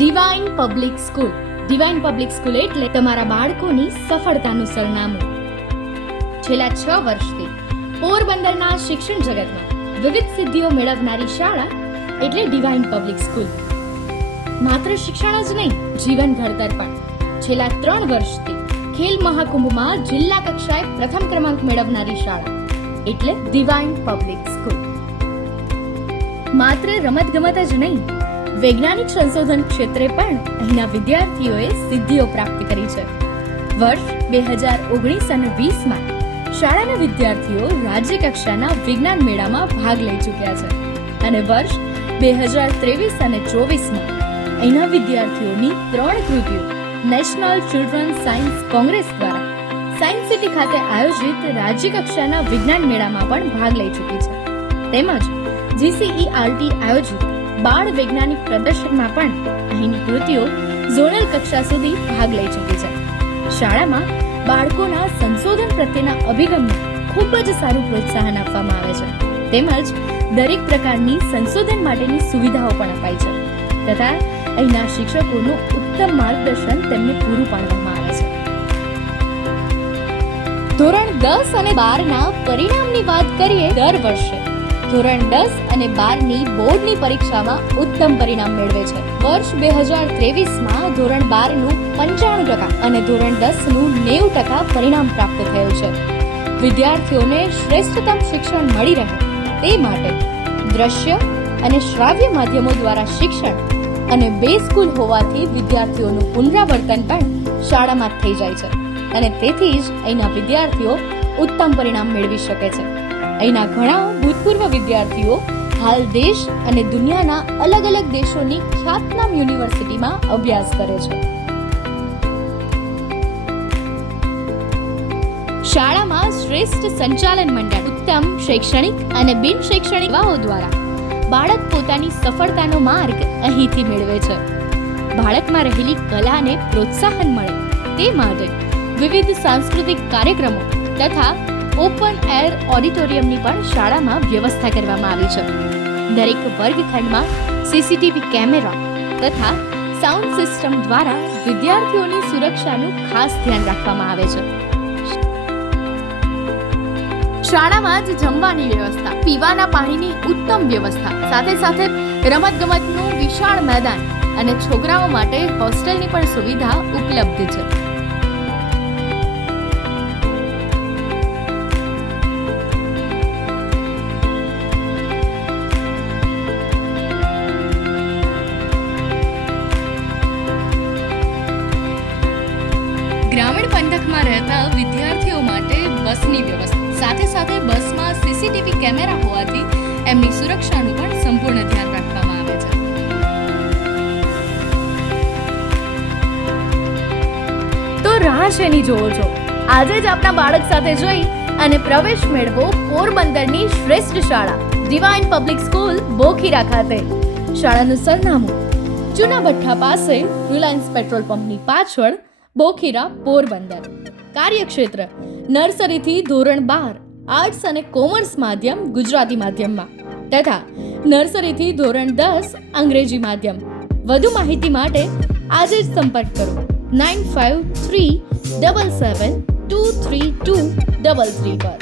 Divine public school. Divine public school એટલે તમારા બાળકોની સફળતાનું સરનામું. છેલ્લા 6 વર્ષથી પોરબંદરના શિક્ષણ જગતમાં વિવિધ સિદ્ધિઓ મેળવનારી શાળા એટલે ડિવાઇન પબ્લિક સ્કૂલ. માત્ર શિક્ષણ જ નહીં, જીવન ઘડતર પણ. છેલ્લા 3 વર્ષથી ખેલ મહાકુંભમાં જિલ્લા કક્ષાએ પ્રથમ ક્રમાંક મેળવનારી શાળા એટલે ડિવાઇન પબ્લિક સ્કૂલ. માત્ર રમતગમત જ નહીં, વૈજ્ઞાનિક સંશોધન ક્ષેત્રે પણ અહીંના વિદ્યાર્થીઓએ સિદ્ધિઓ પ્રાપ્ત કરી છે. વર્ષ 2019 અને 20માં શાળાના વિદ્યાર્થીઓ રાજ્ય કક્ષાના વિજ્ઞાન મેળામાં ભાગ લઈ ચૂક્યા છે અને વર્ષ 2023 અને 24માં અહીંના વિદ્યાર્થીઓની 3 કૃતિઓ નેશનલ ચિલ્ડ્રન સાયન્સ કોંગ્રેસ દ્વારા સાયન્સ સિટી ખાતે આયોજિત રાજ્ય કક્ષાના વિજ્ઞાન મેળામાં પણ ભાગ લઈ ચૂકી છે. તેમજ GCERT આયોજિત બાળ વૈજ્ઞાનિક પ્રદર્શનમાં પણ અહીંની કૃતિઓ ઝોનલ કક્ષા સુધી ભાગ લઈ ચૂકી છે. શાળામાં બાળકોના સંશોધન પ્રત્યેના અભિગમને ખૂબ જ સારું પ્રોત્સાહન આપવામાં આવે છે. તેમજ દરેક પ્રકારની સંશોધન માટેની સુવિધાઓ પણ અપાય છે તથા અહીંના શિક્ષકોનું ઉત્તમ માર્ગદર્શન તેમને પૂરું પાડવામાં આવે છે. ધોરણ 10 અને 12ના પરિણામની વાત કરીએ, દર વર્ષે ધોરણ 10 અને 12ની બોર્ડની પરીક્ષામાં ઉત્તમ પરિણામ મેળવે છે. વર્ષ 2023માં ધોરણ 12નું 95% અને ધોરણ 10નું 90% પરિણામ પ્રાપ્ત થયું છે. વિદ્યાર્થીઓને શ્રેષ્ઠતમ શિક્ષણ મળી રહે તે માટે દ્રશ્ય અને શ્રાવ્ય માધ્યમો દ્વારા શિક્ષણ અને 2 સ્કૂલ હોવાથી વિદ્યાર્થીઓનું પુનરાવર્તન પણ શાળામાં થઈ જાય છે અને તેથી જ અહીંના વિદ્યાર્થીઓ ઉત્તમ પરિણામ મેળવી શકે છે. અહીંના ઘણા ભૂતપૂર્વ વિદ્યાર્થીઓ હાલ દેશ અને દુનિયાના અલગ અલગ દેશોની ખ્યાતનામ યુનિવર્સિટીમાં અભ્યાસ કરે છે. શાળામાં શ્રેષ્ઠ સંચાલન મંડળ, ઉત્તમ શૈક્ષણિક અને બિન શૈક્ષણિક સેવાઓ દ્વારા બાળક પોતાની સફળતાનો માર્ગ અહીંથી મેળવે છે. બાળકમાં રહેલી કલાને પ્રોત્સાહન મળે તે માટે વિવિધ સાંસ્કૃતિક કાર્યક્રમો તથા ઓપન એર ઓડિટોરિયમની પણ શાળામાં વ્યવસ્થા કરવામાં આવી છે. દરેક વર્ગખંડમાં CCTV કેમેરા તથા સાઉન્ડ સિસ્ટમ દ્વારા વિદ્યાર્થીઓની સુરક્ષાનું ખાસ ધ્યાન રાખવામાં આવે છે. શાળામાં જ જમવાની વ્યવસ્થા, પીવાના પાણીની ઉત્તમ વ્યવસ્થા, સાથે સાથે રમતગમતનું વિશાળ મેદાન અને છોકરાઓ માટે હોસ્ટેલની પણ સુવિધા ઉપલબ્ધ છે. ગ્રામીણ પંથકમાં રહેતા વિદ્યાર્થીઓ માટે બસની વ્યવસ્થા, સાથે સાથે બસમાં CCTV કેમેરા હોવાથી એમની સુરક્ષાનું પણ સંપૂર્ણ ધ્યાન રાખવામાં આવે છે. તો રાહ શેની જોવો છો? આજે જ આપના બાળક સાથે જઈ અને પ્રવેશ મેળવો પોરબંદરની શ્રેષ્ઠ શાળા ડિવાઇન પબ્લિક સ્કૂલ બોખીરા ખાતે. શાળાનું સરનામું જૂના ભઠ્ઠા પાસે, રિલાયન્સ પેટ્રોલ પંપની પાછળ, બોખીરા, પોરબંદર. કાર્યક્ષેત્ર નર્સરીથી ધોરણ 12 આર્ટ્સ અને કોમર્સ માધ્યમ ગુજરાતી માધ્યમમાં તથા નર્સરીથી ધોરણ 10 અંગ્રેજી માધ્યમ. વધુ માહિતી માટે આજે જ સંપર્ક કરો 9537723233 પર.